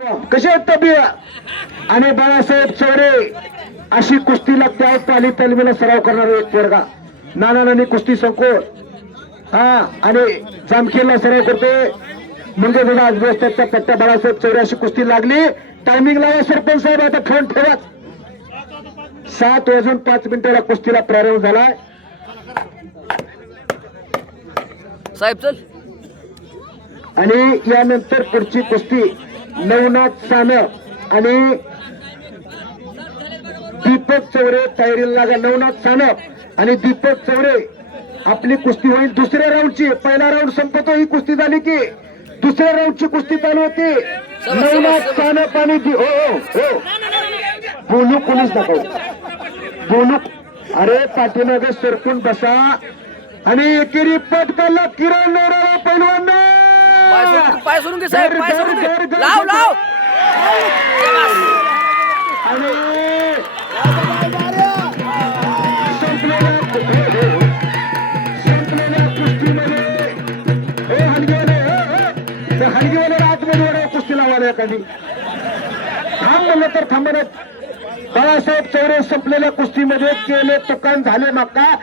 कशी आहेत तबिया आणि बाळासाहेब चौरे अशी कुस्तीला त्या पाली तालमीला सराव करणारा एक पोरगा. नाना नानी कुस्ती संकुल. हा आणि जामखेडला सराव करते म्हणजे बघा आज त्याचा पट्ट्या बाळासाहेब चौरे अशी कुस्ती लागली. टायमिंग लावा सरपंच साहेब आता फोन ठेवा. सात वाजून पाच मिनिटाला कुस्तीला प्रारंभ झालाय साहेब चल. आणि यानंतर पुढची कुस्ती. नवनाथ सानप आणि दीपक चौरे तयारीला लागा नवनाथ सानप आणि दीपक चौरे. आपली कुस्ती होईल दुसऱ्या राऊंडची पहिला राऊंड संपतो. ही कुस्ती झाली की दुसऱ्या राऊंडची कुस्ती चालू होती. नवनाथ सानप आणि हो, हो हो बोलू कोणीच नको. बोलू. अरे पाठीमागे सरकून बसा. आणि एकेरी पटकाला किरण नवरा पैलवान पाय सोडून घे साहेब पाय सोडून लाव लाव थांब म्हणलं तर थांबणार बाळासाहेब चौरे संपलेल्या कुस्तीमध्ये केले तुकान झाले नका